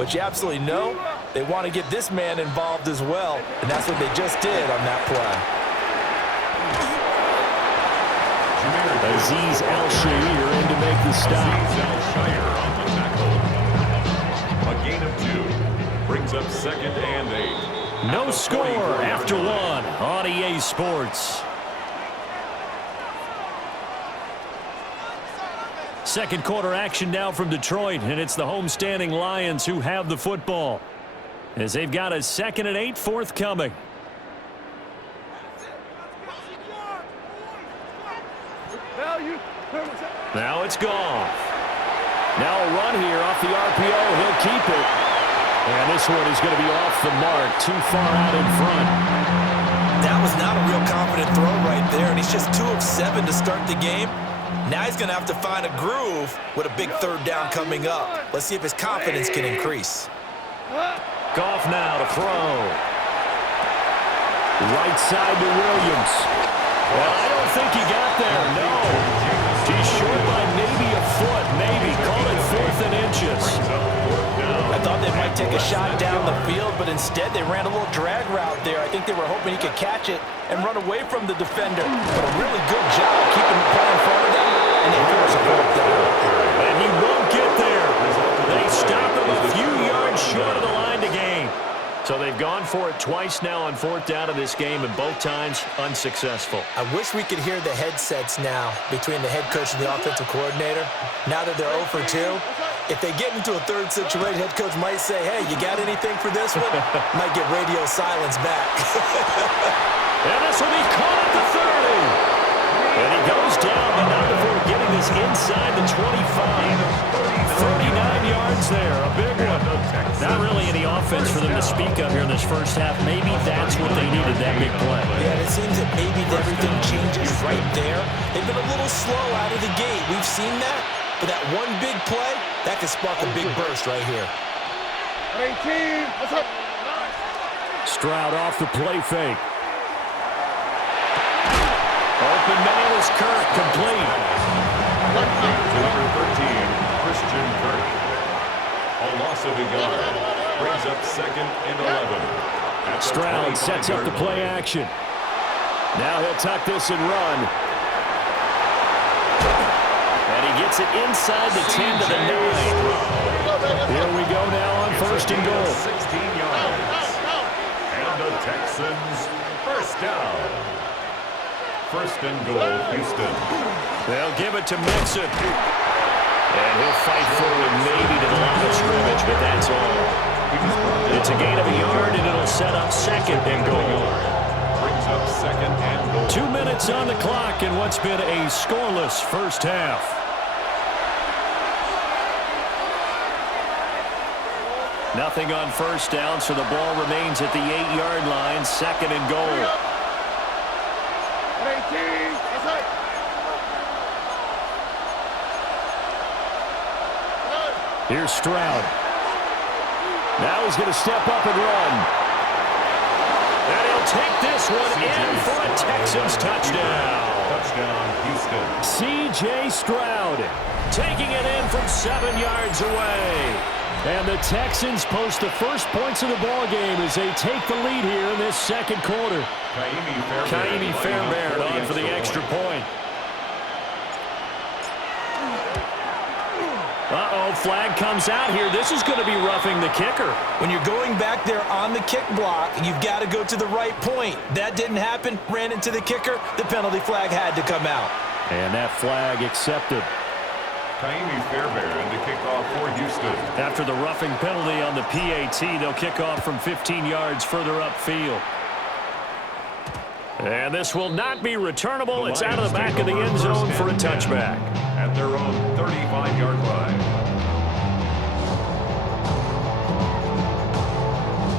but you absolutely know they want to get this man involved as well, and that's what they just did on that play. Azeez Al-Shaair in to make the stop. Azeez Al-Shaair on the tackle. A gain of 2. Brings up 2nd and 8. No score after 1 on EA Sports. Second quarter action now from Detroit, and it's the homestanding Lions who have the football, as they've got a 2nd and 8 forthcoming. Now it's gone. Now a run here off the RPO. He'll keep it. And this one is going to be off the mark, too far out in front. That was not a real confident throw right there, and he's just 2 of 7 to start the game. Now he's going to have to find a groove with a big 3rd down coming up. Let's see if his confidence can increase. Goff now to throw. Right side to Williams. Well, I don't think he got there, no. He's short by maybe a foot, maybe. Call it 4th and inches. I thought they might take a shot down the field, but instead they ran a little drag route there. I think they were hoping he could catch it and run away from the defender. But a really good job keeping the play in front of them, and they force a 4th down. And he won't get there. They stop him a few yards short of the line to gain. So they've gone for it twice now on 4th down of this game, and both times unsuccessful. I wish we could hear the headsets now between the head coach and the offensive coordinator. Now that they're 0 for 2, if they get into a 3rd situation, head coach might say, hey, you got anything for this one? Might get radio silence back. And this will be caught at the 30. And he goes down, but not before getting this inside the 25. 39 yards there, a big one. Not really any offense for them to speak of here in this first half. Maybe that's what they needed, that big play. Yeah, it seems that maybe everything changes right there. They've been a little slow out of the gate. We've seen that. But that one big play, that could spark a big burst right here. 18, what's up? Stroud off the play fake. Open man is Kirk, complete. Number 13, Christian Kirk. A loss of a yard. Brings up 2nd and 11. Stroud sets up the play action. Now he'll tuck this and run. And he gets it inside the 10 to the 9. Here we go now on 1st and goal. 16 yards. And the Texans first down. 1st and goal, Houston. They'll give it to Mixon. And he'll fight forward maybe to the line of scrimmage, but that's all. It's a gain of a yard, and it'll set up 2nd and goal. Brings up 2nd and goal. 2 minutes on the clock in what's been a scoreless first half. Nothing on 1st down, so the ball remains at the 8-yard line, 2nd and goal. 18, what's up? Here's Stroud. Now he's going to step up and run. And he'll take this one in for a Texans touchdown. Touchdown, Houston. C.J. Stroud taking it in from 7 yards away. And the Texans post the first points of the ball game as they take the lead here in this 2nd quarter. Kaimi Fairbairn on for the extra point. Uh-oh, flag comes out here. This is going to be roughing the kicker. When you're going back there on the kick block, you've got to go to the right point. That didn't happen. Ran into the kicker. The penalty flag had to come out. And that flag accepted. Kaimi Fairbairn to kick off for Houston. After the roughing penalty on the PAT, they'll kick off from 15 yards further upfield. And this will not be returnable. It's out of the back of the end zone for a touchback. At their own 35-yard line.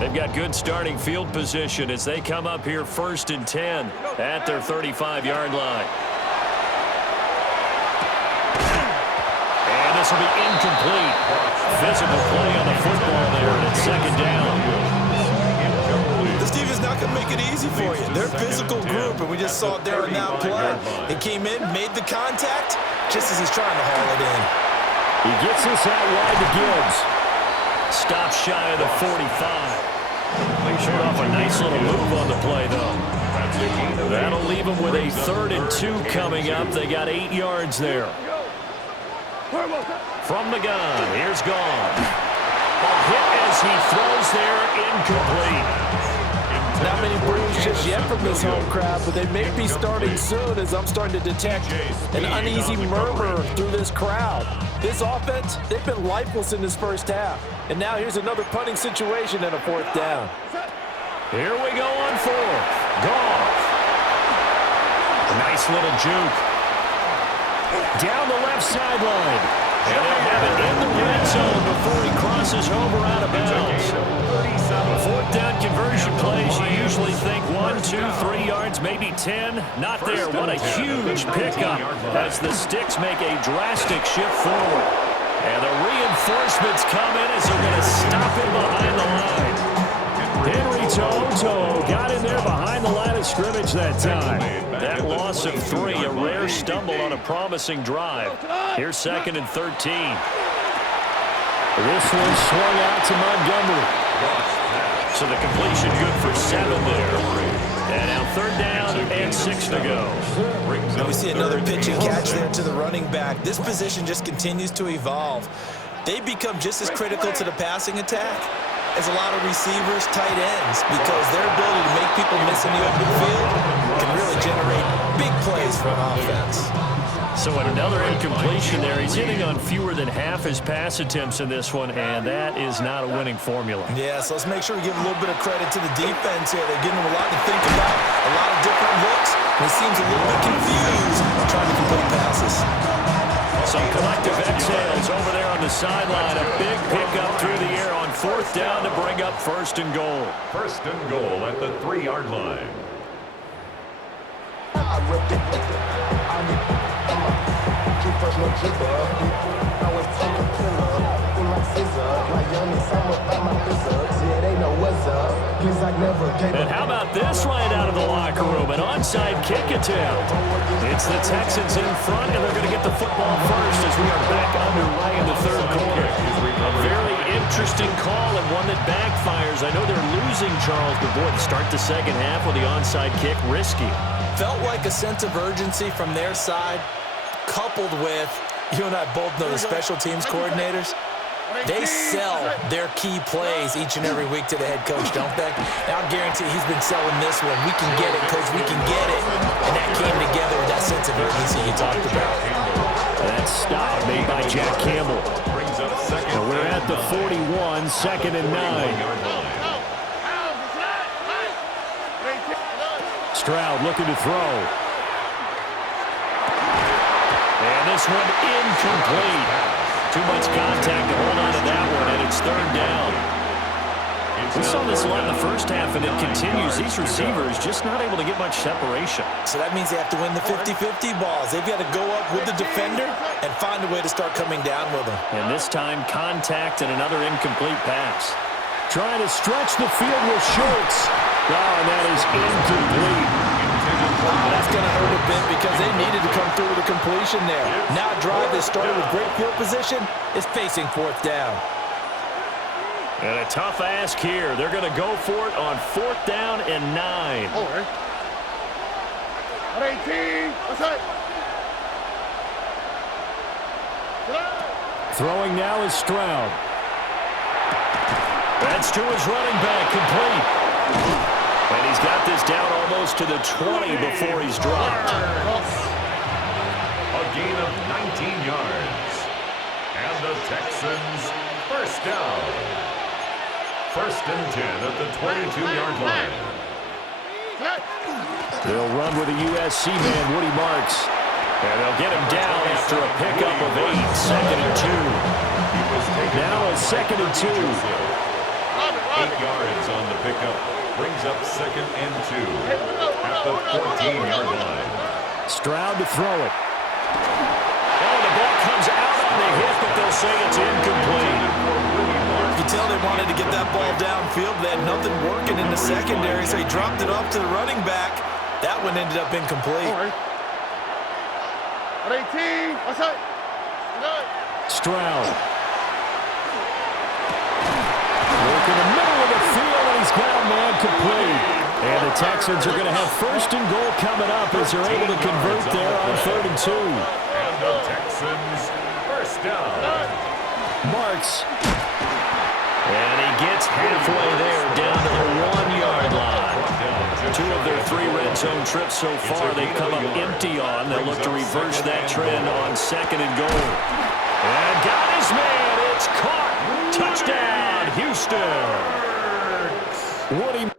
They've got good starting field position as they come up here 1st and 10 at their 35-yard line. And this will be incomplete. Physical play on the football there, and it's 2nd down. This team is not going to make it easy for you. They're a physical group, and we just saw it there in that play. They came in, made the contact, just as he's trying to haul it in. He gets this out wide to Gibbs. Stop shy of the 45. They showed off a nice little move on the play, though. That'll leave them with a 3rd and 2 coming up. They got 8 yards there. From the gun, here's Gone. A hit as he throws there, incomplete. Not many brews just yet from this home crowd, but they may be starting soon as I'm starting to detect an uneasy murmur through this crowd. This offense, they've been lifeless in this first half. And now here's another punting situation and a 4th down. Here we go on 4th. Goff. A nice little juke. Down the left sideline. And they'll have it in the red zone before he crosses over out of bounds. 4th down conversion plays, you usually think 1, 2, 3 yards, maybe 10. Not there. What a huge pickup as the Sticks make a drastic shift forward. And the reinforcements come in as they're going to stop him behind the line. Henry Toto got in there behind the line of scrimmage that time. That loss of 3, a rare stumble on a promising drive. Here's 2nd and 13. This one swung out to Montgomery. So the completion good for 7 there. And now 3rd down and 6 to go. Now we see another pitch and catch there to the running back. This position just continues to evolve. They become just as critical to the passing attack as a lot of receivers, tight ends, because their ability to make people miss in the open field can really generate big plays for an offense. So at another incompletion there, he's hitting on fewer than half his pass attempts in this one, and that is not a winning formula. Yeah, so let's make sure we give a little bit of credit to the defense here. They're giving him a lot to think about, a lot of different looks, and he seems a little bit confused trying to complete passes. Some collective exhales over there on the sideline. A big pickup through the air on 4th down to bring up 1st and goal. 1st and goal at the 3-yard line. And how about this right out of the locker room? An onside kick attempt. It's the Texans in front, and they're going to get the football first as we are back underway in the 3rd quarter. A very interesting call and one that backfires. I know they're losing, Charles, but boy, to start the 2nd half with the onside kick, risky. Felt like a sense of urgency from their side, coupled with, you and I both know the special teams coordinators. They sell their key plays each and every week to the head coach, don't they? Now, I guarantee he's been selling this one. We can get it, coach, we can get it. And that came together with that sense of urgency you talked about. That stop made by Jack Campbell. And we're at the 41, 2nd and 9. Stroud looking to throw. And this one incomplete. Too much contact to hold on to that one, and it's 3rd down. We saw this a lot in the first half, and it continues. These receivers just not able to get much separation. So that means they have to win the 50-50 balls. They've got to go up with the defender and find a way to start coming down with them. And this time, contact and another incomplete pass. Trying to stretch the field with Schultz. Oh, and that is incomplete. That's going to hurt a bit because they needed to come through with a completion there. Now a drive that started with great field position is facing 4th down. And a tough ask here. They're going to go for it on 4th down and 9. Over. 18. What's up? Throwing now is Stroud. That's to his running back, complete. And he's got this down almost to the 20 before he's dropped. A gain of 19 yards. And the Texans 1st down. 1st and 10 at the 22-yard line. They'll run with a USC man, Woody Marks. And they'll get him down after a pickup of 8, 2nd and 2. Now a 2nd and 2. 8 yards on the pickup. Brings up 2nd and 2 at the 14-yard line. Stroud to throw it. Oh, the ball comes out on the hit, but they'll say it's incomplete. You can tell they wanted to get that ball downfield. They had nothing working in the secondary, so he dropped it off to the running back. That one ended up incomplete. 18. What's up? Stroud. the Texans are going to have first and goal coming up as they're able to convert there on 3rd and 2. And the Texans first down. Marks. And he gets halfway there down to the 1-yard line. 2 of their 3 red zone trips so far they've come up empty on. They'll look to reverse that trend on 2nd and goal. And got his man. It's caught. Touchdown, Houston. Woody